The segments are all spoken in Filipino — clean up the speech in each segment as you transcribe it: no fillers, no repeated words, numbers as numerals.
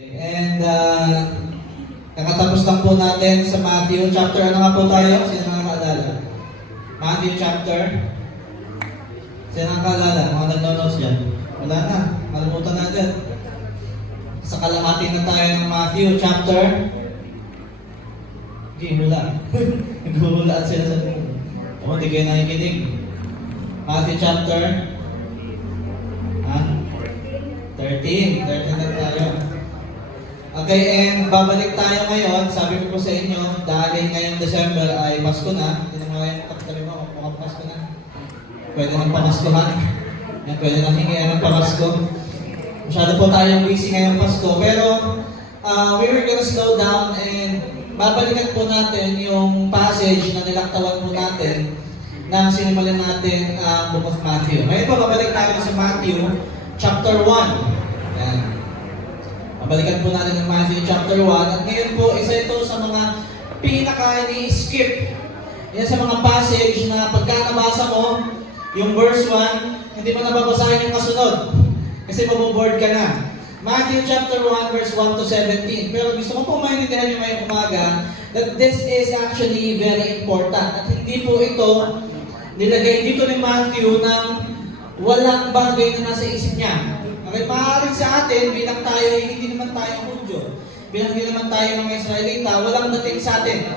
And kakatapos lang po natin sa Matthew chapter. Ano nga po tayo? Sino nakakaalala? Matthew chapter. Sino nakakaalala? Mga nagno-notes dyan. Wala na. Malimutan na agad. Sa kalahati na tayo ng Matthew chapter. Hindi, hula. Naghuhulaan sila sa hindi kayo nakikinig. Matthew chapter 13 na tayo. Okay, and babalik tayo ngayon. Sabi ko po sa inyo, dahil ngayong December ay Pasko na. Hindi na ngayon kapatali mo, mukhang Pasko na. Pwede nang pamaskuhan. Pwede nang hingihan ng pamasko. Masyado po tayong busy ngayong Pasko. Pero, we're gonna slow down and babalikan po natin yung passage na nilaktawan po natin na sinimulan natin ang Book of Matthew. Ngayon po, babalik tayo sa Matthew chapter 1. Yan. Babalikan po natin ang Matthew chapter 1. At ngayon po, isa ito sa mga pinaka-ini-skip. Yan sa mga passage na pagka nabasa mo, yung verse 1, hindi mo nababasahin yung kasunod. Kasi maboboard ka na. Matthew chapter 1, verse 1 to 17. Pero gusto ko po maintindihan nyo ngayong umaga that this is actually very important. At hindi po ito nilagay dito ni Matthew ng walang bagay na nasa isip niya. Okay, maaaring sa atin, bilang tayo, hindi naman tayo Hudyo. Bilang hindi naman tayo mga Israelita, walang dating sa atin.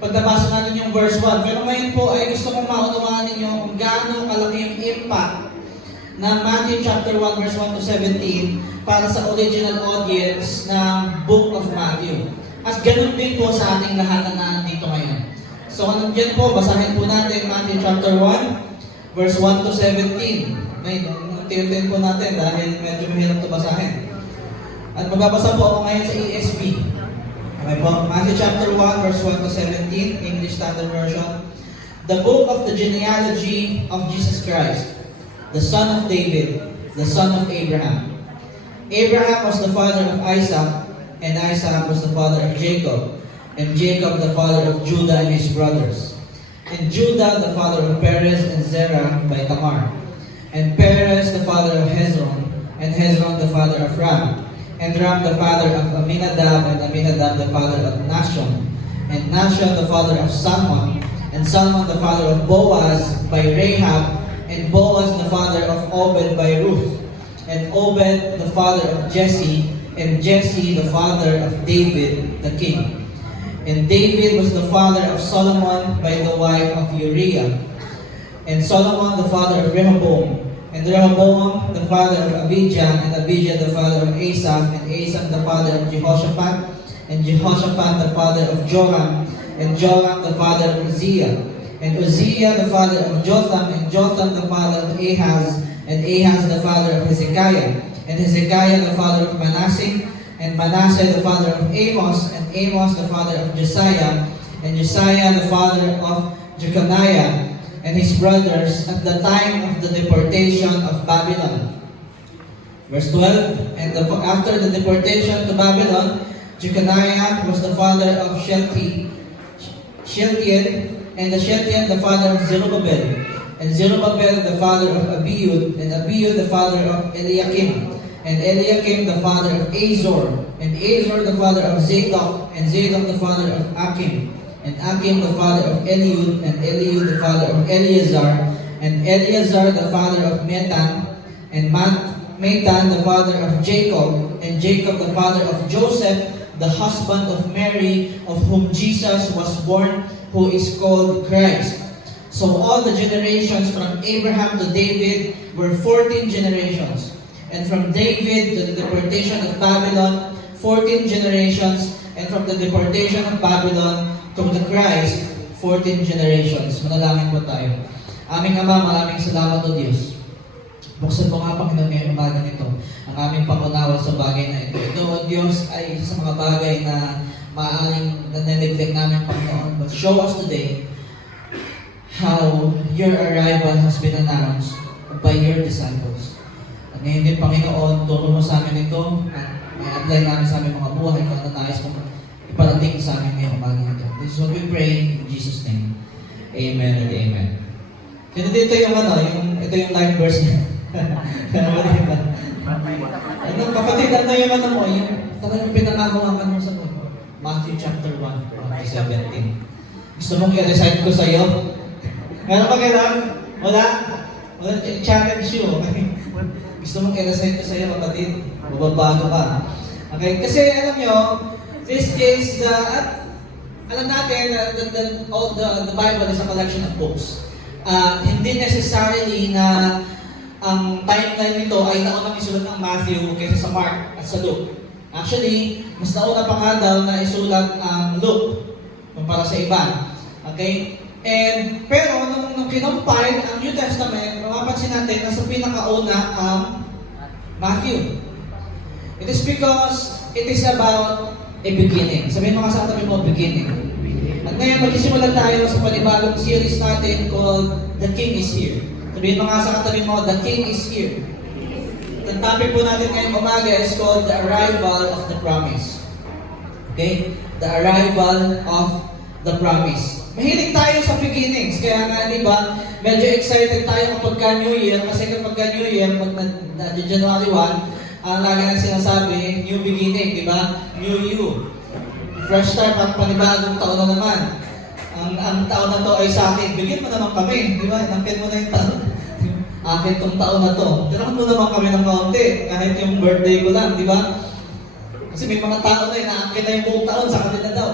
Pag nabasa natin yung verse 1. Pero ngayon po ay gusto kong maunawaan ninyo kung gaano kalaki yung impact ng Matthew chapter 1, verse 1 to 17 para sa original audience ng Book of Matthew. At ganun din po sa ating lahat na nandito ngayon. So, dyan po, basahin po natin Matthew chapter 1, verse 1 to 17. Ngayon, unti-untiin po natin dahil medyo mahirap ito basahin. At magbabasa po ako ngayon sa ESV. Okay po, Matthew chapter 1, verse 1 to 17, English Standard Version. The book of the genealogy of Jesus Christ, the son of David, the son of Abraham. Abraham was the father of Isaac, and Isaac was the father of Jacob, and Jacob the father of Judah and his brothers. And Judah the father of Perez and Zerah by Tamar. And Perez the father of Hezron, and Hezron the father of Ram. And Ram the father of Aminadab, and Aminadab the father of Nashon. And Nashon the father of Salmon, and Salmon the father of Boaz by Rahab, and Boaz the father of Obed by Ruth. And Obed the father of Jesse, and Jesse the father of David the king. And David was the father of Solomon by the wife of Uriah. And Solomon the father of Rehoboam, and Rehoboam the father of Abijah, and Abijah the father of Asaph, and Asaph the father of Jehoshaphat, and Jehoshaphat the father of Joram, and Joram the father of Uzziah, and Uzziah the father of Jotham, and Jotham the father of Ahaz, and Ahaz the father of Hezekiah, and Hezekiah the father of Manasseh, and Manasseh the father of Amos, and Amos the father of Josiah, and Josiah the father of Jeconiah, and his brothers at the time of the deportation of Babylon. Verse 12, and after the deportation to Babylon, Jeconiah was the father of Shealtiel, and the Shealtiel the father of Zerubbabel, and Zerubbabel the father of Abiud, and Abiud the father of Eliakim, and Eliakim the father of Azor, and Azor the father of Zadok, and Zadok the father of Akim, and Akim the father of Eliud, and Eliud the father of Eleazar, and Eleazar the father of Metan, and Metan the father of Jacob, and Jacob the father of Joseph, the husband of Mary, of whom Jesus was born, who is called Christ. So all the generations from Abraham to David were 14 generations. And from David to the deportation of Babylon, 14 generations. And from the deportation of Babylon to the Christ, 14 generations. Manalangin po tayo. Aming Ama, maraming salamat o Diyos. Buksan mo nga, Panginoon, ngayong umaga nito ang aming pangunawa sa bagay na ito. Ito, O Diyos, ay isa sa mga bagay na maaaring nanneglect namin, Panginoon. But show us today how your arrival has been announced by your disciples. At ngayon din, Panginoon, turo mo sa amin ito at may apply namin sa aming mga buhay kung ano nais mong iparating sa amin ngayong umaga nito. This is what we pray in Jesus' name. Amen and amen. Ito yung ito yung live verse niya. Ano, kapatid, ano yung ano mo? Yung talagang pinangahawakan mo sa mundo. Matthew chapter 1, verse 17. Gusto mong i-recite ko sa iyo? Meron ba kailangan? Wala? Wala, challenge you. Okay? Gusto mong i-recite ko sa iyo, kapatid? Mababago ka. Okay? Kasi alam nyo, this is the, alam natin, the Bible is a collection of books. Hindi necessarily na ang timeline nito ay naunang isulat ng Matthew kaysa sa Mark at sa Luke. Actually, mas nauna pa nga daw na isulat ang Luke kumpara sa iba. Okay? Pero nung kinompile ang New Testament, mapapansin natin na sa pinakauna ang Matthew. It is because it is about a beginning. Sabihin mo nga sa katabi mo, beginning. At ngayon, magsisimula tayo sa panibagong series natin called The King is Here. Sabihin mo nga sa katabi mo, The King is Here. Ang topic po natin ngayong umaga is called The Arrival of the Promise. Okay? The Arrival of the Promise. Mahilig tayo sa beginnings. Kaya nga, di ba, medyo excited tayo kapag New Year. Kasi kapag New Year, pag January 1, lagi na sinasabi, new beginning, di ba? New you. Fresh start at panibagong taon na naman. Ang taon na to ay sa akin. Bigyan mo naman kami, di ba? Nangkin mo na yung taon. Akin tong taon na to. Tirakan mo naman kami ng kaunti. Kahit yung birthday ko lang, di ba? Kasi may mga tao na inaangkin na yung buong taon sa kanila daw.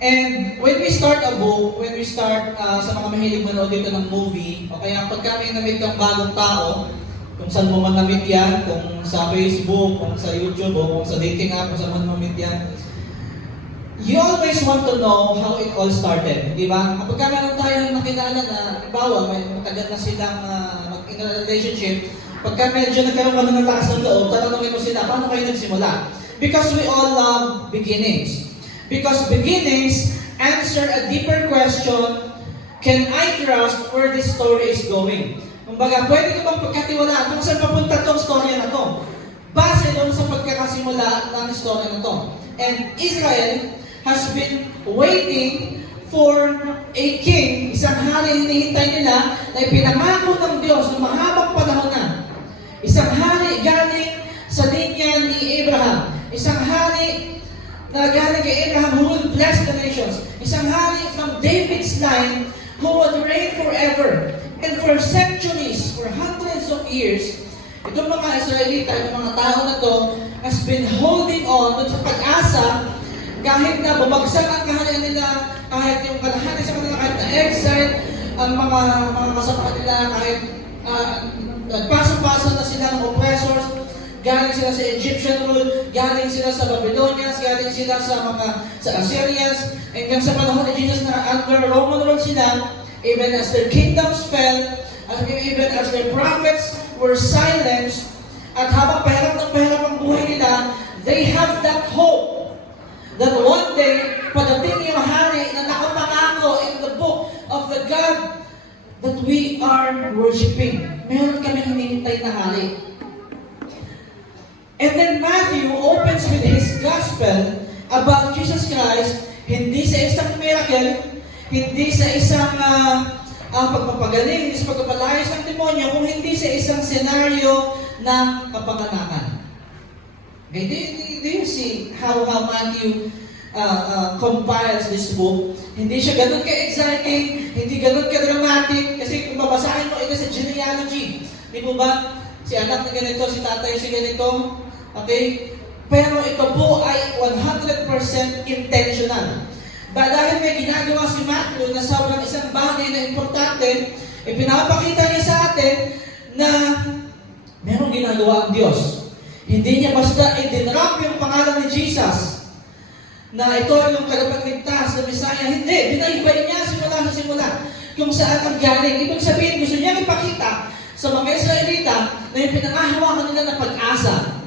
And when we start a book, when we start sa mga mahilig manood dito ng movie, o kaya pag kami namit ng bagong tao, kung saan mo man namit yan, kung sa Facebook, kung sa YouTube, o kung sa dating app, kung saan man namit yan, you always want to know how it all started, di ba? Kapag meron tayong nakilala na, bawa, may matagal na silang mag-in a relationship, pagka medyo nagkaroon ka ng lakas ng loob, tatanungin mo sila, paano kayo nagsimula? Because we all love beginnings. Because beginnings answer a deeper question, can I trust where this story is going? Kumbaga, pwede ko bang pagkatiwalaan kung saan papunta itong story na to? Base doon sa pagkakasimula ng story na to. And Israel has been waiting for a king, isang hari hinihintay nila na ipinangako ng Diyos ng mahabang panahon na. Isang hari galing sa linya ni Abraham. Isang hari na galing kay Abraham who will bless the nations. Isang hari from David's line who would reign forever. And for centuries, for hundreds of years, itong mga Israelita, itong mga tao na to, has been holding on sa pag-asa kahit na bumagsak ang kaharian nila, kahit yung kalahati sa kanila, kahit na-exile, ang mga kasama nila, kahit nagpasok-pasok na sila ng oppressors, galing sila sa Egyptian rule, galing sila sa Babylonians, galing sila sa Assyrians, hanggang sa panahon ni Jesus na under Roman rule sila, even as their kingdoms fell, even as their prophets were silenced, at habang pahirap ang buhay nila, they have that hope that one day, pagdating yung hari na nakapangako in the book of the God that we are worshiping. Meron kami hinihintay na hari. And then Matthew opens with his gospel about Jesus Christ, hindi sa isang miracle, hindi sa isang pagpapagaling, hindi sa pagpapalayas ng demonyo, kung hindi sa isang senaryo ng kapanganakan. Okay, do you see how Matthew compiles this book? Hindi siya ganun ka-exciting, hindi ganun ka-dramatic, kasi kung babasahin mo ito sa genealogy, di mo ba, si anak na ganito, si tatay si ganito, okay? Pero ito po ay 100% intentional. Dahil may ginagawa si Matthew na sobrang isang bagay na importante, ipinapakita niya sa atin na merong ginagawa ang Diyos. Hindi niya basta i-drop yung pangalan ni Jesus na ito yung tagapagligtas na Messiah. Hindi, binaybay niya simula sa simula kung saan ang galing. Ibig sabihin, gusto niya ipakita sa mga Israelita na yung pinangahawakan nila na pag-asa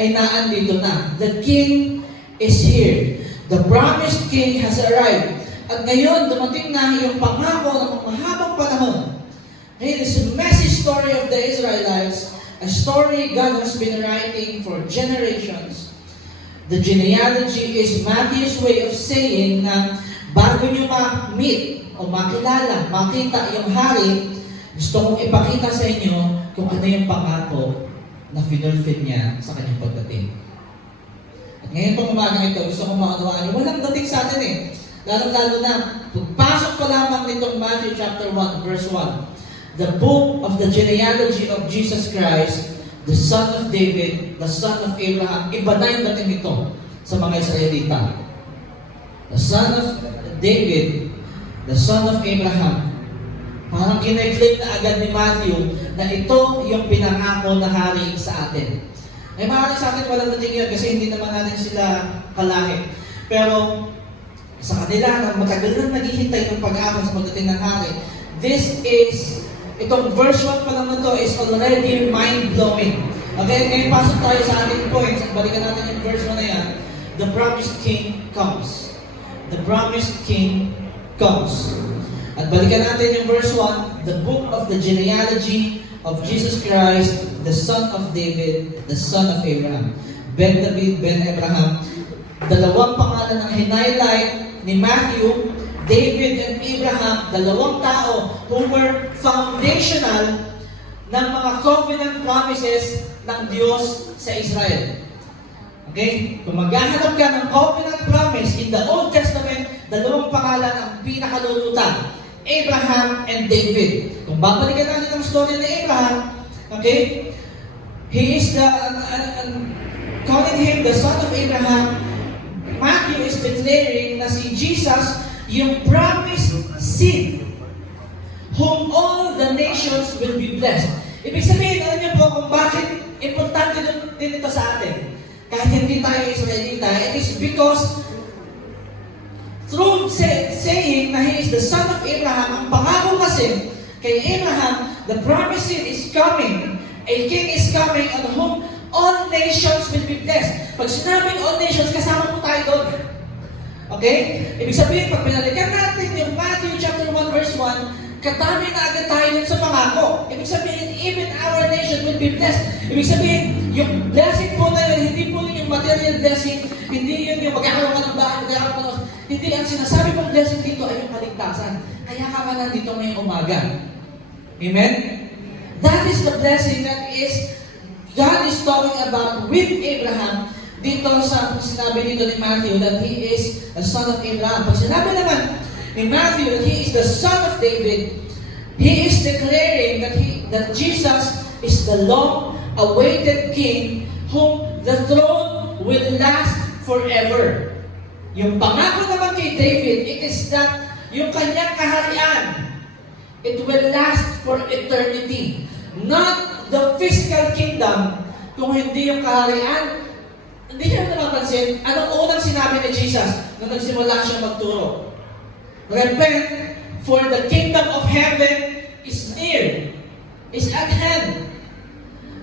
ay naandito na. The King is here. The promised King has arrived. At ngayon, dumating na yung pangako ng mahabang panahon. It is a messy story of the Israelites, a story God has been writing for generations. The genealogy is Matthew's way of saying na bago nyo ma-meet o makilala, makita yung hari, gusto kong ipakita sa inyo kung ano yung pangako na finulfill niya sa kanyang pagdating. At ngayon pong umaga ito, gusto kong maunawaan niyo, walang dating sa atin eh. Lalo-lalo na, pagpasok pa lamang nitong Matthew chapter 1, verse 1, the book of the genealogy of Jesus Christ, the son of David, the son of Abraham, iba na yung dating nito sa mga Israelita. The son of David, the son of Abraham. Parang kineclaim na agad ni Matthew na ito yung pinangako na hari sa atin. Ay maaari sa atin walang dating yun kasi hindi naman natin sila kalahi. Pero sa kanila na matagal na naghihintay ng pag-aakon sa pagdating ng hari, itong verse 1 pa lang na to is already mind-blowing. Okay, ngayon pasok tayo sa ating points. Balikan natin yung verse 1 na yan. The promised king comes. The promised king comes. At balikan natin yung verse 1, the book of the genealogy of Jesus Christ, the son of David, the son of Abraham. Ben David, Ben Abraham. Dalawang pangalan ang hinighlight ni Matthew, David and Abraham, dalawang tao who were foundational ng mga covenant promises ng Diyos sa Israel. Okay? Kung maghahanap ka ng covenant promise in the Old Testament, dalawang pangalan ang pinakalulutan. Abraham and David. Kung babalikan natin ang story ni Abraham, okay? He is calling him the son of Abraham. Matthew is declaring na si Jesus yung promised seed whom all the nations will be blessed. Ibig sabihin, alam niyo po kung bakit importante din ito sa atin. Kahit hindi tayo Israelita, it is because through saying na he is the son of Abraham, ang pangako kasi kay Abraham, the promised seed is coming. A king is coming on whom all nations will be blessed. Pag sinabing all nations, kasama po tayo doon. Okay? Ibig sabihin, pag pinalikan natin yung Matthew chapter 1 verse 1, katami na agad tayo dun sa pangako. Ibig sabihin, even our nation will be blessed. Ibig sabihin, yung blessing po na yun, hindi po yun yung material blessing, hindi yun yung magkakaroon ka ng bahay, magkakaroon ka ng... Hindi, ang sinasabi pong blessing dito ay yung kaligtasan. Kaya ka nga nandito ngayong umaga. Amen? That is the blessing that is God is talking about with Abraham dito sa sinabi dito ni Matthew that he is the son of Abraham. Pag sinabi naman ni Matthew that he is the son of David, he is declaring that Jesus is the long-awaited king whom the throne will last forever. Yung pangako naman kay David, it is that yung kanyang kaharian, it will last for eternity. Not the physical kingdom, kung hindi yung kaharian. Hindi niyo napapansin, anong unang sinabi ni Jesus nung nagsimula siya magturo? Repent, for the kingdom of heaven is near, is at hand.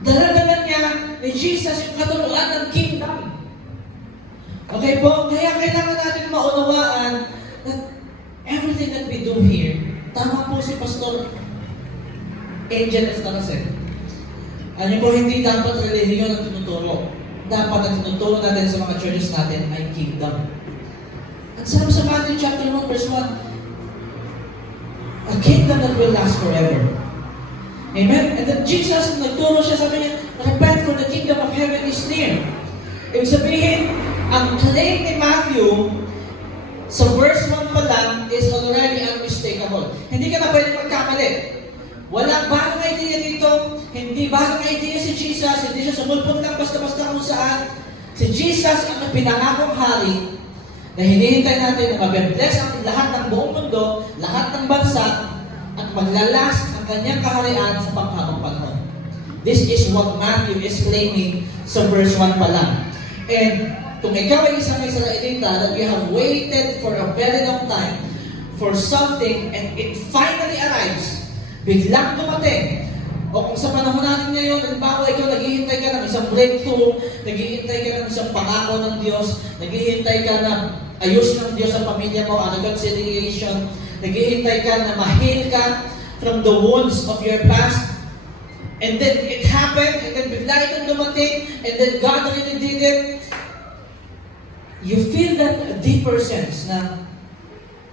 Dala-dala niya ni Jesus yung katuluan ng kingdom. Okay po? Kaya kailangan natin maunawaan that everything that we do here, tama po si Pastor Angel Estaracen. Ano po, hindi dapat relihiyon ang tinuturo. Dapat ang tinuturo natin sa mga churches natin ay kingdom. At sabi sa Matthew chapter 1 verse 1, a kingdom that will last forever. Amen? And then Jesus, nagturo siya, sabi niya, repent for the kingdom of heaven is near. Ibig sabihin, ang claim ni Matthew sa verse 1 pa lang is already unmistakable. Hindi ka na pwede magkamali. Walang bagong idea dito, hindi bagong idea si Jesus, hindi siya sumulpot lang basta-basta kung saan. Si Jesus ang pinangakong hari na hinihintay natin na mabe-bless ang lahat ng buong mundo, lahat ng bansa, at maglalas ang kanyang kaharian sa panghabang panahon. This is what Matthew is claiming sa verse 1 pa lang. And kung ikaw ay isang Israelita that you have waited for a very long time for something and it finally arrives, biglang dumating. O kung sa panahon natin ngayon, halimbawa ikaw naghihintay ka ng isang breakthrough, naghihintay ka ng isang pangako ng Diyos, naghihintay ka na ayos ng Diyos sa pamilya mo, reconciliation, naghihintay ka na ma-heal ka from the wounds of your past, and then it happened, and then bigla itong dumating, and then God really did it. You feel that deeper sense na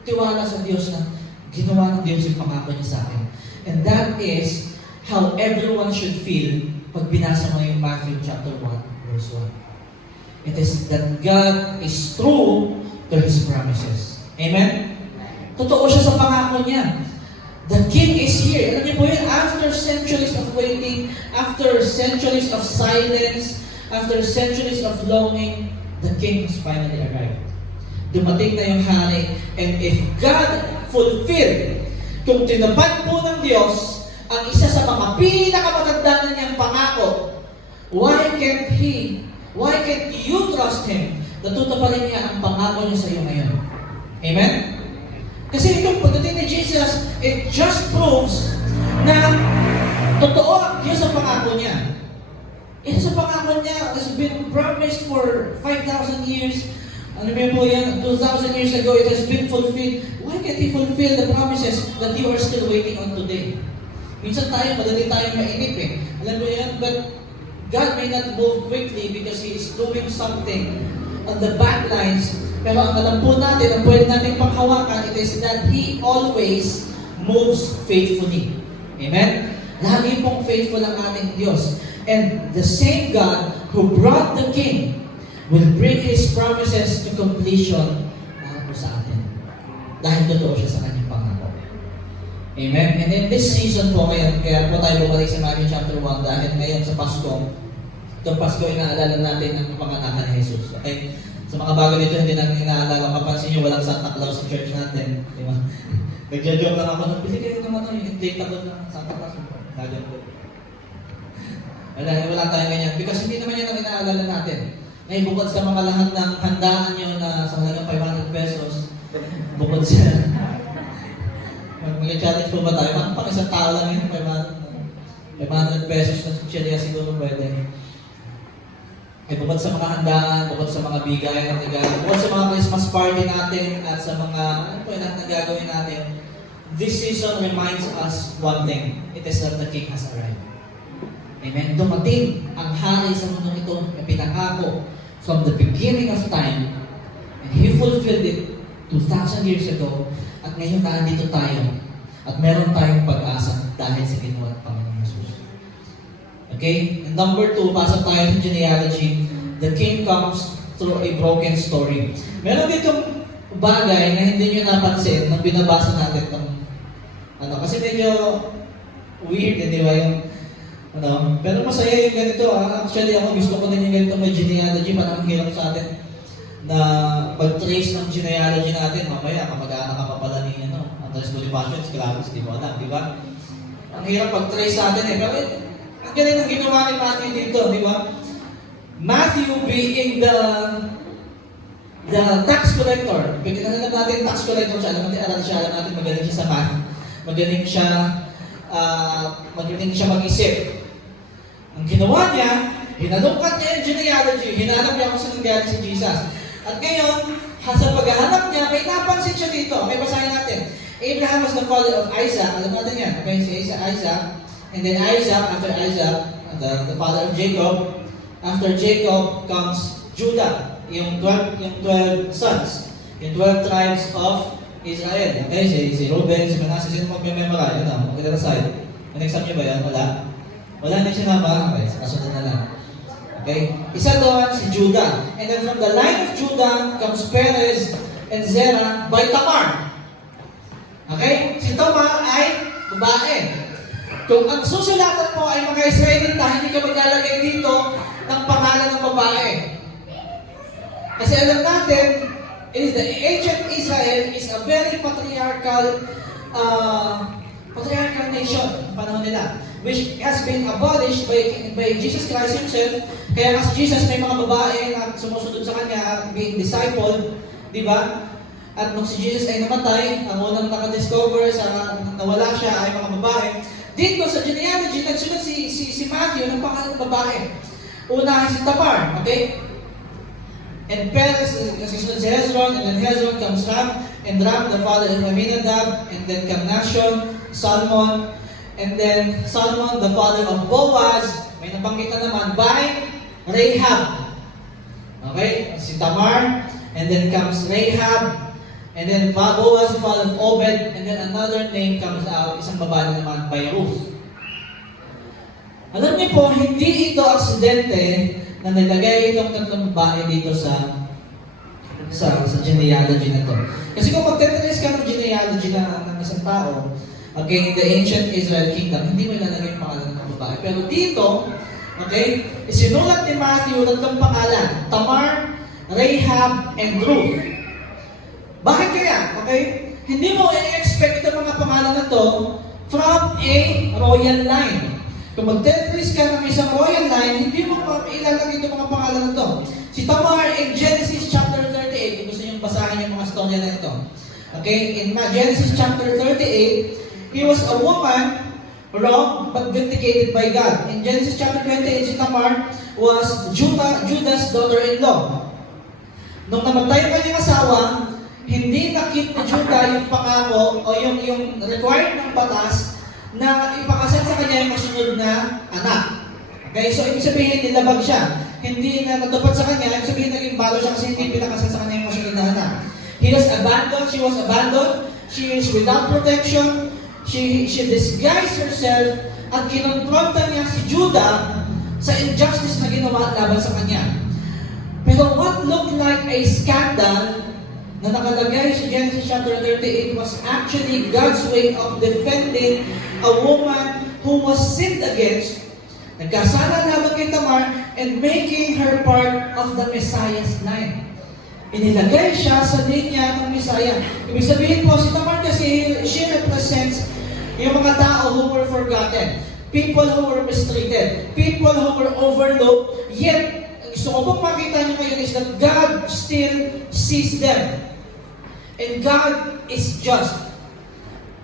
tiwala sa Diyos na ginawa ng Diyos yung pangako niya sa akin. And that is how everyone should feel pag binasa mo yung Matthew chapter 1, verse 1. It is that God is true to His promises. Amen? Totoo siya sa pangako niya. The King is here. Alam niyo po yun, after centuries of waiting, after centuries of silence, after centuries of longing, the King has finally arrived. Dumating na yung hari. And if God fulfilled, kung tinupad po ng Diyos ang isa sa mga pinakamatanda na niyang pangako, why can't you trust Him na tutuparin niya ang pangako niya sa iyo ngayon? Amen? Kasi itong pagdating ni Jesus, it just proves na totoo ang Diyos sa pangako niya. Ito sa pangako niya has been promised for 5,000 years. Ano mo po yan? 2,000 years ago, it has been fulfilled. Why can't He fulfill the promises that you are still waiting on today? Minsan madali tayo mainip eh. Alam mo yan? But God may not move quickly because He is doing something on the back lines. Pero ang alam po natin, ang pwede natin panghawakan, it is that He always moves faithfully. Amen? Lagi pong faithful ang ating Diyos. And the same God who brought the King will bring His promises to completion para po sa atin. Dahil totoo siya sa kanyang pangako. Amen? And in this season po ngayon, kaya po tayo bumalik sa Matthew chapter 1 dahil ngayon sa Pasko, itong Pasko inaalala natin ang panganakan ni Jesus. Okay? Sa mga bago dito, hindi natin inaalala. Kapansin nyo, walang Santa Claus sa church natin. Di ba? Nagja-joke lang ako, pili kayo naman yung inflatable ng Santa Claus. Nagja-joke. Wala tayong ganyan. Because hindi naman yan ang inaalala natin. Ngayon, bukod sa mga lahat ng handaan nyo na sa halagang 500 pesos, bukod sa... Mag-challenge po ba tayo? Pang isang tao lang yun, 500 pesos na chilya siguro pwede. Bukod sa mga handaan, bukod sa mga bigay na regalo, bukod sa mga Christmas party natin at sa mga ano po lahat na gagawin natin, this season reminds us one thing. It is that the King has arrived. Amen? Dumating ang hari sa mundong ito na pinangako from the beginning of time, and He fulfilled it 2,000 years ago, at ngayon nandito tayo at meron tayong pag-asa dahil sa ginawa ng Panginoon Jesus. Okay? And number 2, pasok tayo sa genealogy. The King comes through a broken story. Meron ditong bagay na hindi nyo napansin nang binabasa natin itong kasi medyo weird, di ba? Pero masaya yung ganito. Actually, ako gusto ko din yung ganito may genealogy. Parang hirap sa atin na mag-trace ng genealogy natin. Mamaya, kamag-anak ka pa pala ni Andres Bonifacio, Esclavos, di ba? Di ba? Ang hirap mag-trace sa atin eh. Pero ang galing ng ginawa ni Matthew dito, di ba? Matthew being the tax collector. Pagkakalanap natin tax collector siya. Alam natin magaling siya sa math. Magaling siya mag-isip. Ang ginawa niya, hinalungkat niya yung genealogy. Hinanap niya kung saan nangyari si Jesus. At ngayon, sa paghahanap niya, may napansin siya dito. May basahin natin. Abraham was the father of Isaac. Alam natin yan. Okay, si Isaac. And then after Isaac, the father of Jacob. After Jacob comes Judah. Yung 12 sons. Yung 12 tribes of Israel. Okay, si Reuben, si Manasseh, sino mag-memorize? Magkita na side. Next up niyo ba yan? Wala na siya na. Okay, kasunod na lang. Okay? Isa doon, si Judah. And then from the line of Judah comes Perez and Zerah by Tamar. Okay? Si Tamar ay babae. Kung ang susulatan mo ay mga Israelita, hindi ka maglalagay dito ng pangalan ng babae. Kasi alam natin, the ancient Israel is a very patriarchal nation, panahon nila, which has been abolished by Jesus Christ Himself. Kaya nga si Jesus may mga babae na sumusunod sa Kanya, being discipled, di ba? At nung si Jesus ay namatay, ang unang nakadiscover sa nawala siya ay mga babae. Dito sa genealogy, nagsunod si Matthew ng pangalan ng babae. Una si Tamar, okay? And Perez, kasi sunod si Hezron, and then Hezron comes Ram, and Ram, the father of Aminadab, and then comes Nashon, Salmon, and then Salmon, the father of Boaz, may nabanggit na naman by Rahab. Okay? Si Tamar, and then comes Rahab, and then Boaz, the father of Obed, and then another name comes out, isang babae naman by Ruth. Alam niyo po, hindi ito aksidente na nilagay itong tatlong babae dito sa genealogy na to. Kasi kung magtetrace ka ng genealogy ng isang tao, okay, in the ancient Israel kingdom, hindi mo ilalagay yung pangalan ng babae. Pero dito, okay, isinulat ni Matthew tatlong pangalan, Tamar, Rahab, and Ruth. Bakit kaya? Okay? Hindi mo i-expect itong mga pangalan na to from a royal line. Kung mag-trace ka ng isang royal line, hindi mo ilalagay itong mga pangalan na to. Si Tamar in Genesis chapter 38, kung gusto nyo basahin yung mga storya na ito. Okay? In Genesis chapter 38, he was a woman wrong but vindicated by God. In Genesis chapter 28, si Tamar was Judah's daughter-in-law. Nung namatay ang kanyang asawa, hindi nakit ni Judah yung pangako o yung required ng batas na ipakasal sa kanya yung masunod na anak. Okay, so ibig sabihin nilabag siya. Hindi na natupad sa kanya, ibig sabihin naging balo siya kasi hindi pinakasal sa kanya yung masunod na anak. He was abandoned, she was abandoned, she is without protection, she disguised herself at kinonfronta niya si Judah sa injustice na ginawa laban sa kanya. Pero what looked like a scandal na nakalagay sa Genesis chapter 38 was actually God's way of defending a woman who was sinned against, nagkasala laban kay Tamar, and making her part of the Messiah's line. Inilagay siya sa linya ng Messiah. Ibig sabihin po, si Tamar kasi, she represents yung mga tao who were forgotten, people who were mistreated, people who were overlooked, yet gusto ko pong makita nyo ngayon is that God still sees them. And God is just.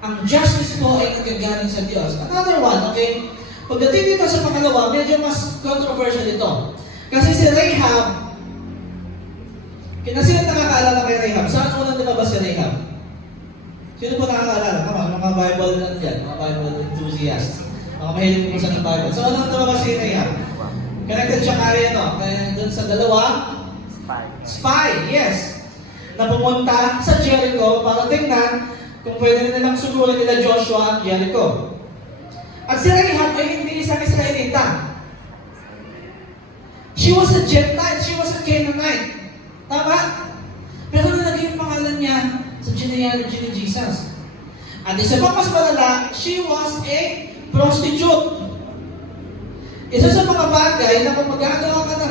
Ang justice po ay nagagaling sa Diyos. Another one, okay? Pagdating dito sa pangalawa, medyo mas controversial ito. Kasi si Rahab, sino nakakaalala kay Rahab? Saan unang lumabas si Rahab? Sino po nakakaalala? Mga Bible nandiyan, mga Bible enthusiasts. Mga mahilig po sa ng Bible. So, unang lumabas si Rahab? Connected siya kaya, no? Kaya dun sa dalawa? Spy, yes. Na pumunta sa Jericho para tingnan kung pwede nilang sugurin nila Joshua at Jericho. At si Rahab ay hindi isang Israelita. She was a Gentile, she was a Canaanite. Tama? Pero nalagay yung pangalan niya sa genealogy ni Jesus. At isa pa mas malala, she was a prostitute. Isa sa mga bagay na kung magagawa ka na,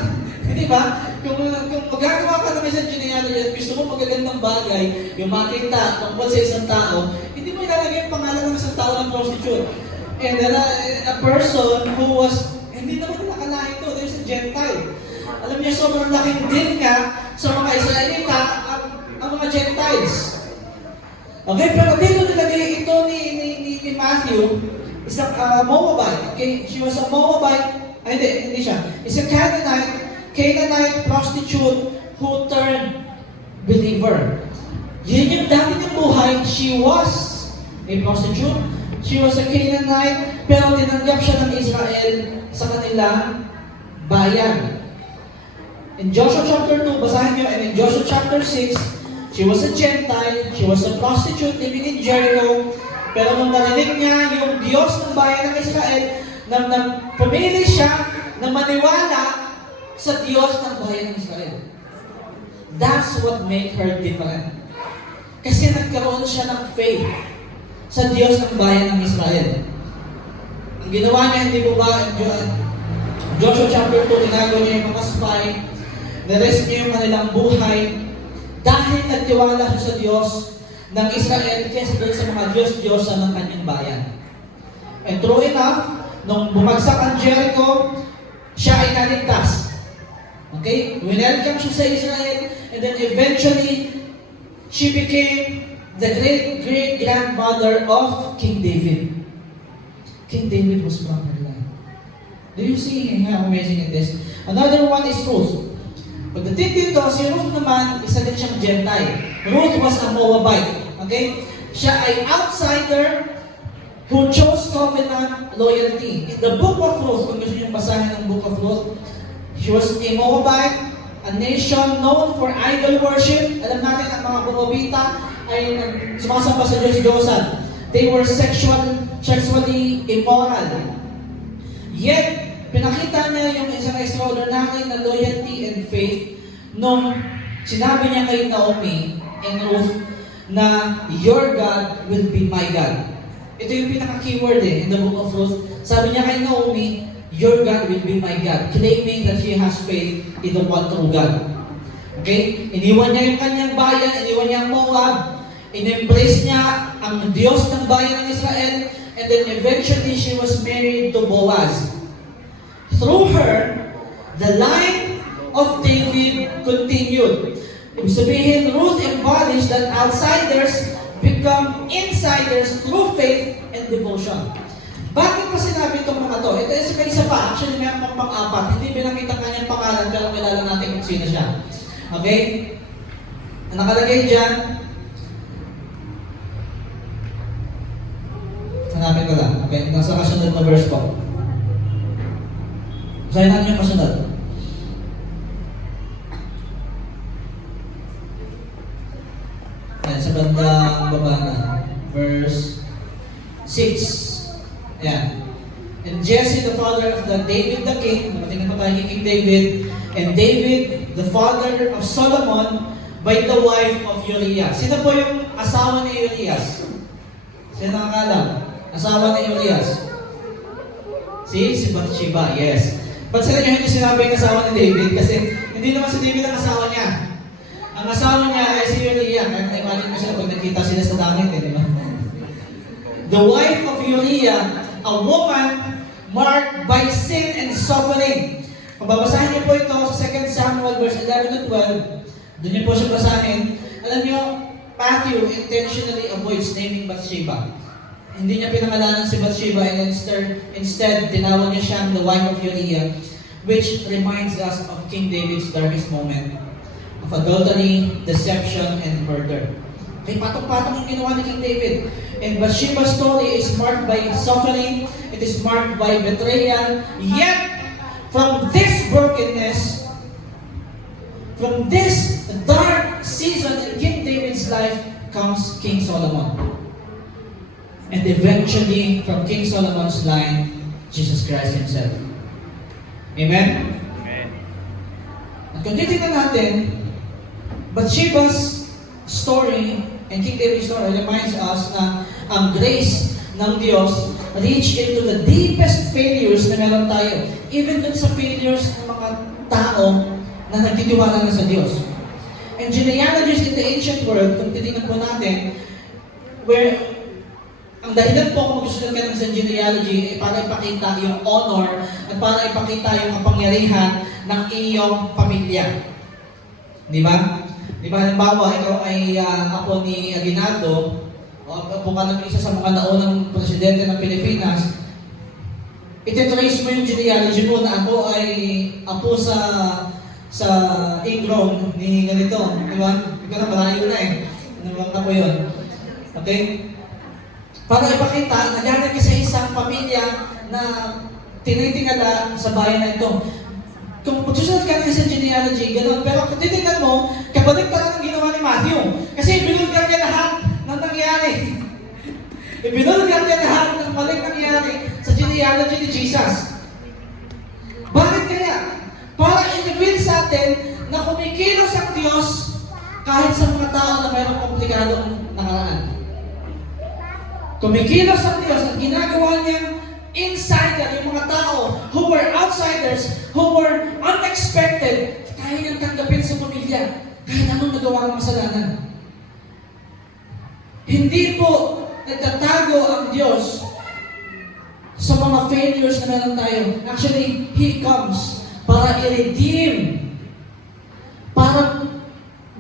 di ba? Kung magagawa ka na isang genealogy at gusto mo magagandang bagay, yung makita tungkol sa isang tao, hindi mo ilalagay yung pangalan ng isang tao ng prostitute. And then a person who was, hindi naman nakalain ito, there's a Gentile. Alam niyo, sobrang laking din nga sa mga Israelita ang mga Gentiles. Okay, pero dito nilagay ito ni Matthew, isang Moabite. Okay, she was a Moabite, hindi siya. It's a Canaanite prostitute who turned believer. Yun yung dati ng buhay, she was a prostitute, she was a Canaanite, pero tinanggap siya ng Israel sa kanilang bayan. In Joshua chapter 2, basahin nyo, and in Joshua chapter 6, she was a Gentile, she was a prostitute living in Jericho, pero nung narinig niya yung Diyos ng bayan ng Israel, nang pumili siya na maniwala sa Diyos ng bayan ng Israel. That's what made her different. Kasi nagkaroon siya ng faith sa Diyos ng bayan ng Israel. Ang ginawa niya, hindi po ba, Joshua chapter 2, tinago niya yung mga spy, na-rest niya yung kanilang buhay, dahil nagtiwala siya sa Diyos ng Israel kaysa doon sa mga Diyos-Diyosa ng kanyang bayan. And true enough, nung bumagsak ang Jericho, siya ay naligtas. Okay? Welcome siya sa Israel, and then eventually, she became the great-grandmother of King David. King David was from her line. Do you see how amazing it is? Another one is Ruth. Pagdating dito, si Ruth naman, isa din siyang Gentile. Ruth was a Moabite. Okay? Siya ay outsider who chose covenant loyalty. In the book of Ruth, kung gusto nyo basahin ang book of Ruth, she was a Moabite, a nation known for idol worship. Alam natin ang mga Moabita ay sumasamba sa Diyos-Diyosan. They were sexually immoral. Yet, pinakita niya yung isang extraordinary na loyalty and faith nung sinabi niya kay Naomi and Ruth na your God will be my God. Ito yung pinaka-keyword in the book of Ruth. Sabi niya kay Naomi, your God will be my God, claiming that she has faith in the one true God. Okay? Iniwan niya yung kanyang bayan, iniwan niya ang Moab, in-embrace niya ang Diyos ng bayan ng Israel, and then eventually she was married to Boaz. Through her, the line of David continued. Ibig sabihin, Ruth embodies that outsiders become insiders through faith and devotion. Bakit pa sinabi itong mga to? Ito is may isa pa. Actually, may pang-apat. Hindi binakita kanyang pangalan, pero kilala natin kung sino siya. Okay? Ang nakalagay dyan, hanapin ko lang. Okay? Nasa kasunod na verse po. Basahin natin yung kasunod. Ayan, sa bandang baba na. Verse 6. Ayan. And Jesse, the father of David the king, nakatingin pa tayo kay King David, and David, the father of Solomon, by the wife of Uriah. Sino po yung asawa ni Uriah? Sino nakakalam? Asawa ni Uriah? Si Bathsheba, yes. Ba't sila nyo hindi sinabi yung asawa ni David? Kasi hindi naman si David ang asawa niya. Ang asawa niya ay si Uriah. Kaya na-imagine mo sila pag nagkita sila sa langit, di ba? The wife of Uriah, a woman marked by sin and suffering. Kung babasahin niyo po ito sa 2 Samuel verse 11 to 12, doon niyo po siya basahin. Alam niyo, Matthew intentionally avoids naming Bathsheba. Hindi niya pinangalanan si Bathsheba, and instead tinawag niya siyang the wife of Uriah, which reminds us of King David's darkest moment of adultery, deception, and murder. Kaya patong-patong yung ginawa ni King David. And Bathsheba's story is marked by suffering, it is marked by betrayal, yet from this brokenness, from this dark season in King David's life comes King Solomon. And eventually, from King Solomon's line, Jesus Christ Himself. Amen? Amen. At kung titignan natin, Bathsheba's story and King David's story reminds us na ang grace ng Diyos reach into the deepest failures na meron tayo. Even dun sa failures ng mga tao na nagtitiwala na sa Diyos. And genealogies in the ancient world, kung titignan po natin, where ang dahilan po kung magsusunod ka ng sa genealogy ay para ipakita yung honor at para ipakita yung kapangyarihan ng iyong pamilya. Di ba? Di ba, halimbawa, ikaw ay apo ni Aguinaldo, o apo ka ng isa sa mga naunang presidente ng Pilipinas, ititrace mo yung genealogy mo na ako ay apo sa Ingron ni ganito. Di ba? Ikaw na, malayo na eh. Naman na po yun. Okay? Para ipakita, nagaling ka sa isang pamilya na tinitingala sa bayan na ito. Kung magsusunod ka rin sa genealogy, gano'n. Pero kung titignan mo, kabalik pa lang ang ginawa ni Matthew. Kasi ibinulgar niya lahat ng nangyari. Ibinulgar niya lahat ng maling nangyari sa genealogy ni Jesus. Bakit kaya? Para i-reveal sa atin na kumikilos ang Diyos kahit sa mga tao na mayroong komplikadong nakaraan. Kumikilos ang Diyos at ginagawa niyang insider, yung mga tao who were outsiders, who were unexpected, kaya niyang tanggapin sa pamilya kahit anong nagawa ng kasalanan. Hindi po nagtatago ang Diyos sa mga failures na meron tayo. Actually, He comes para i-redeem, para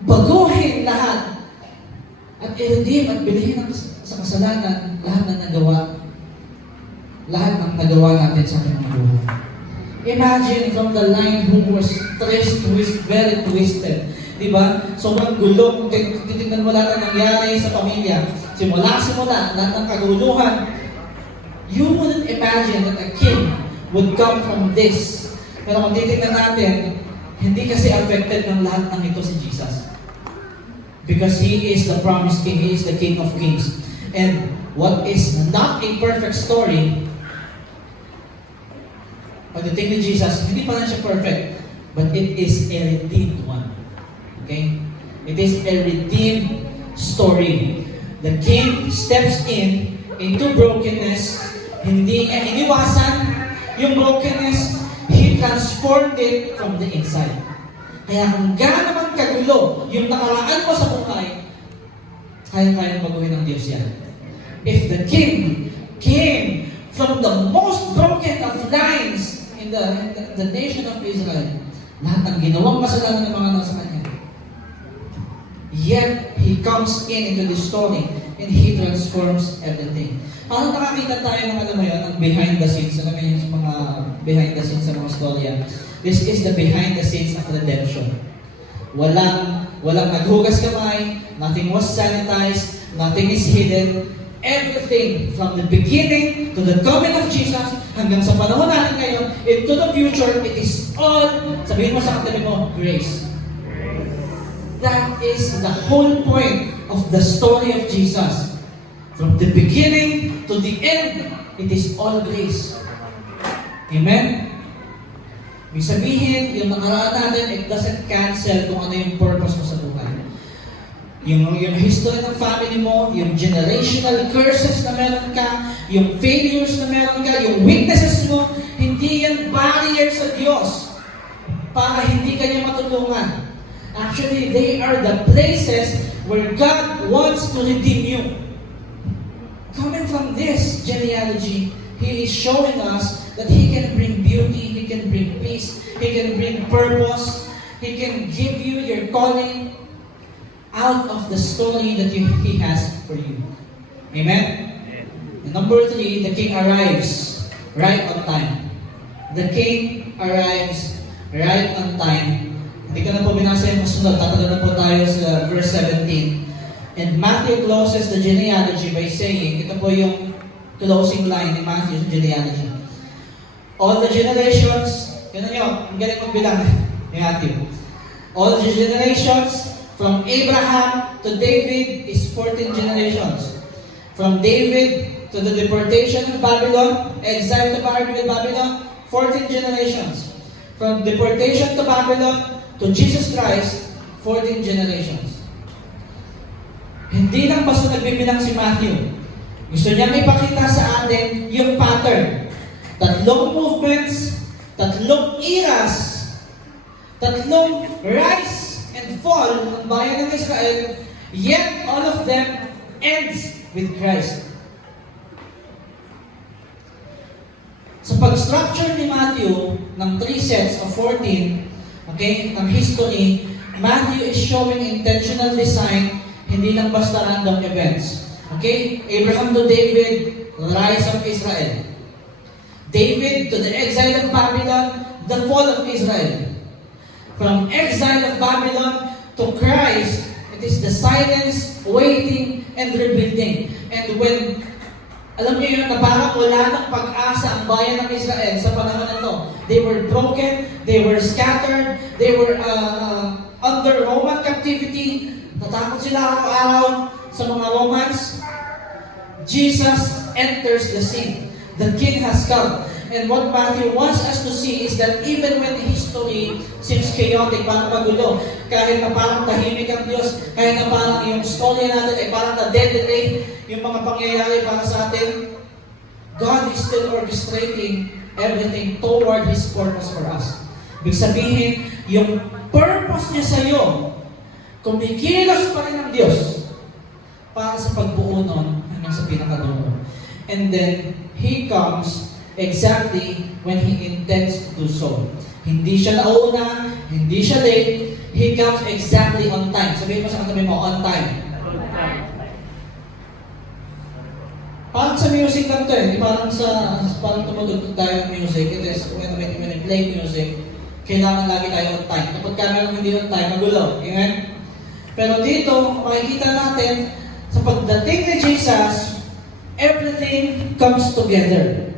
baguhin lahat, at i-redeem at bilhin sa kasalanan lahat ng nagawa natin sa ating mga buhay. Imagine from the line who was very twisted. Diba? Sobrang gulo. Titignan mo lahat ang nangyari sa pamilya. Simula, lahat ng kaguluhan. You wouldn't imagine that a king would come from this. Pero kung titignan natin, hindi kasi affected ng lahat ng ito si Jesus. Because He is the promised King. He is the King of Kings. And what is not a perfect story pagdating ni Jesus, hindi pa lang siya perfect, but it is a redeemed one. Okay? It is a redeemed story. The King steps into brokenness. Hindi niya iniwasan yung brokenness. He transformed it from the inside. Kaya kung gaano naman kagulo yung nakaraan mo sa buhay, kaya-kaya baguhin ng Diyos yan. If the King came from the most broken of lines in the nation of Israel, lahat ng ginawang kasalanan ng mga nasa kanya, yet He comes into the story and He transforms everything. Parang nakakita tayo ng alam mo yun, ng behind the scenes, alam mo yung mga behind the scenes sa mga storya. This is the behind the scenes of redemption. Walang naghugas kamay, nothing was sanitized, nothing is hidden. Everything from the beginning to the coming of Jesus hanggang sa panahon natin ngayon, into the future, it is all, sabihin mo sa katabi mo, grace. That is the whole point of the story of Jesus. From the beginning to the end, it is all grace. Amen? Ibig sabihin, yung nakaraan natin, it doesn't cancel kung ano yung purpose mo sa buhay. Yung history ng family mo, yung generational curses na meron ka, yung failures na meron ka, yung weaknesses mo, hindi yan barrier sa Diyos para hindi ka niya matulungan. Actually, they are the places where God wants to redeem you. Coming from this genealogy, He is showing us that He can bring beauty, He can bring peace, He can bring purpose, He can give you your calling out of the story that He has for you. Amen? And number 3, the King arrives right on time. The King arrives right on time. Hindi ko na po binasa yung masunod. Tatanong na po tayo sa verse 17. And Matthew closes the genealogy by saying, ito po yung closing line ni Matthew's genealogy. All the generations, yun na yun, ang galing mong bilang ni Matthew. All the generations from Abraham to David is 14 generations. From David to the deportation of Babylon, exile to Babylon, 14 generations. From deportation to Babylon to Jesus Christ, 14 generations. Hindi lang basta nagbibilang si Matthew. Gusto niya may pakita sa atin yung pattern. Tatlong movements, tatlong eras, tatlong rise and fall ng bayan ng Israel, yet all of them ends with Christ. Sa pag-structure ni Matthew ng 3 sets of 14, okay, ng history, Matthew is showing intentional design, hindi lang basta random events. Okay? Abraham to David, rise of Israel. David to the exile of Babylon, the fall of Israel. From exile of Babylon to Christ, it is the silence, waiting, and rebuilding. And when, alam niyo yun, na parang wala ng pag-asa ang bayan ng Israel sa panahon na ito. They were broken, they were scattered, they were under Roman captivity. Natakot sila araw-araw sa mga Romans. Jesus enters the scene. The King has come. And what Matthew wants us to see is that even when history seems chaotic, parang magulo, kahit na parang tahimik ang Diyos, kahit na parang yung story natin ay parang na-delay yung mga pangyayari para sa atin, God is still orchestrating everything toward His purpose for us. Ibig sabihin, yung purpose niya sa iyo, kumikilos pa rin ang Diyos para sa pagbuo nun hanggang sa pinakadulo. And then, He comes exactly when He intends to do so. Hindi siya nauna, hindi siya late, He comes exactly on time. Sabihin mo sa katabi mo, on time. Parang sa music lang to eh. Parang tumutugtog tayo ng music. It is when we play music, kailangan lagi tayo on time. Kapag meron hindi on time, magulo. Amen? Pero dito, makikita natin, sa pagdating ni Jesus, everything comes together.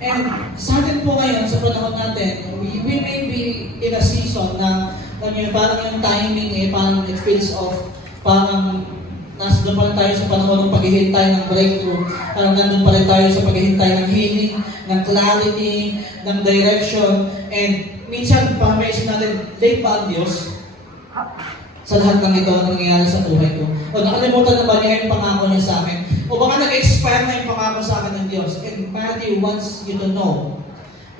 And sa atin po ngayon, sa panahon natin, we may be in a season na parang yung timing parang it feels off. Parang nasa doon pa rin tayo sa panahon ng paghihintay ng breakthrough. Parang nandun pa rin tayo sa paghihintay ng healing. ng clarity, ng direction, and minsan pa-mention natin, late ba ang Diyos? Sa lahat ng ito ang nangyayari sa buhay ko. O nakalimutan na ba niya yung pangako niya sa akin? O baka nag-expire na yung pangako sa akin ng Diyos? And Matthew wants you to know,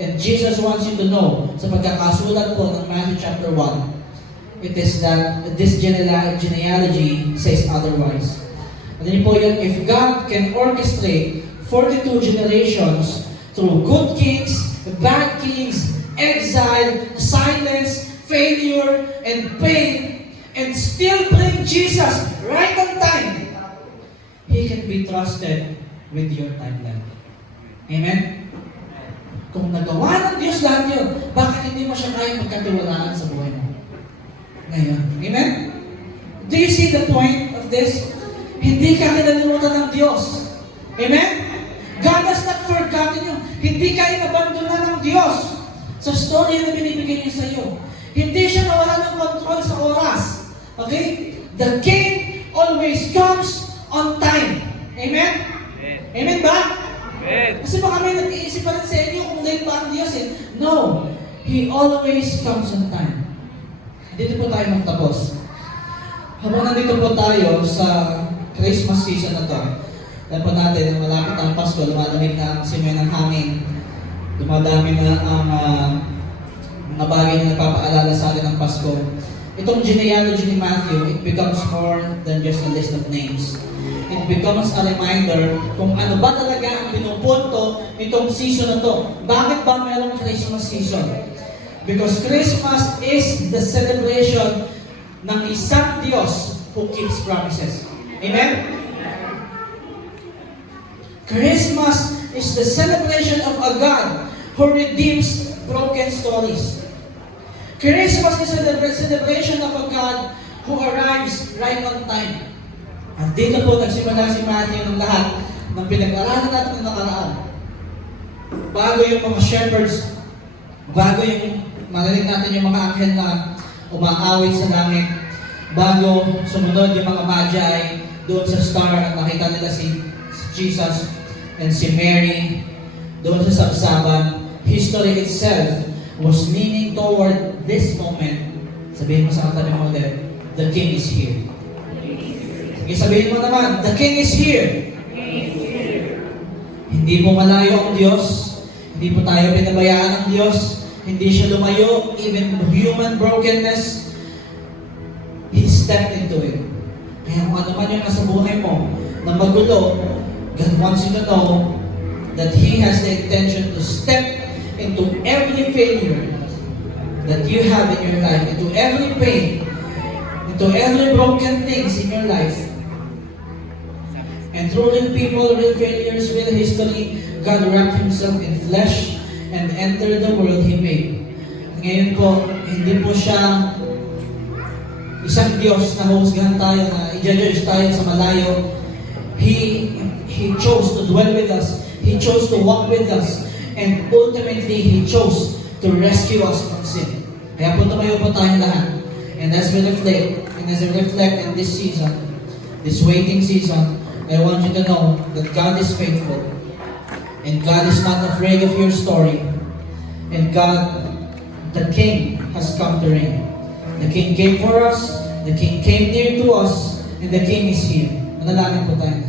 and Jesus wants you to know, sa pagkakasulat po ng Matthew chapter 1, it is that this genealogy says otherwise. Ano niyo po yun? If God can orchestrate 42 generations through good kings, bad kings, exile, silence, failure, and pain, and still bring Jesus right on time, He can be trusted with your timeline. Amen? Kung nagawa ng Diyos lahat yun, bakit hindi mo siya kaya magkatiwalaan sa buhay mo? Ngayon. Amen? Do you see the point of this? Hindi ka kinalimutan ng Diyos. Amen? God has not forgotten you. Hindi ka inabandonan ng Diyos sa story na binibigay niya sa iyo. Hindi siya nawala ng control sa oras. Okay? The King always comes on time. Amen? Amen ba? Amen. Kasi baka may nag-iisip pa rin sa inyo kung late ba ang Diyos eh. No. He always comes on time. Dito po tayo magtapos. Habang nandito po tayo sa Christmas season na to, alam po natin, malapit ang Pasko, lumalamig na ang simoy ng hangin, dumadami na ang mga bagay na nagpapaalala sa atin ng Pasko. Itong genealogy ni Matthew, it becomes more than just a list of names. It becomes a reminder kung ano ba talaga ang pinupunto nitong season na to. Bakit ba mayroong Christmas season? Because Christmas is the celebration ng isang Diyos who keeps promises. Amen? Christmas is the celebration of a God who redeems broken stories. Christmas is a celebration of a God who arrives right on time. At dito po nagsimula si Matthew ng lahat ng pinag-aralan natin ng nakaraan. Bago yung mga shepherds, bago yung marinig natin yung mga anghel na umaawit sa langit, bago sumunod yung mga magi doon sa star at nakita nila si Jesus and si Mary doon sa sabsaban, history itself was leaning toward this moment. Sabihin mo sa katabi mo ulit, the King is here. Sige, sabihin mo naman, the King is here. Hindi po malayo ang Diyos. Hindi po tayo pinabayaan ng Diyos. Hindi siya lumayo, even human brokenness. He stepped into it. Kaya kung ano man yung nasa buhay mo na magulo, God wants you to know that He has the intention to step into every failure that you have in your life, into every pain, into every broken things in your life. And through real people, real failures, real history, God wrapped Himself in flesh and entered the world He made. Ngayon po, hindi po siya isang Diyos na husgahan tayo, na i-judge tayo sa malayo. He chose to dwell with us. He chose to walk with us. And ultimately, He chose to rescue us from sin. Kaya po tumayo po tayong lahat. And as we reflect in this season, this waiting season, I want you to know that God is faithful. And God is not afraid of your story. And God, the King, has come to reign. The King came for us. The King came near to us. And the King is here. Manalangin po tayo.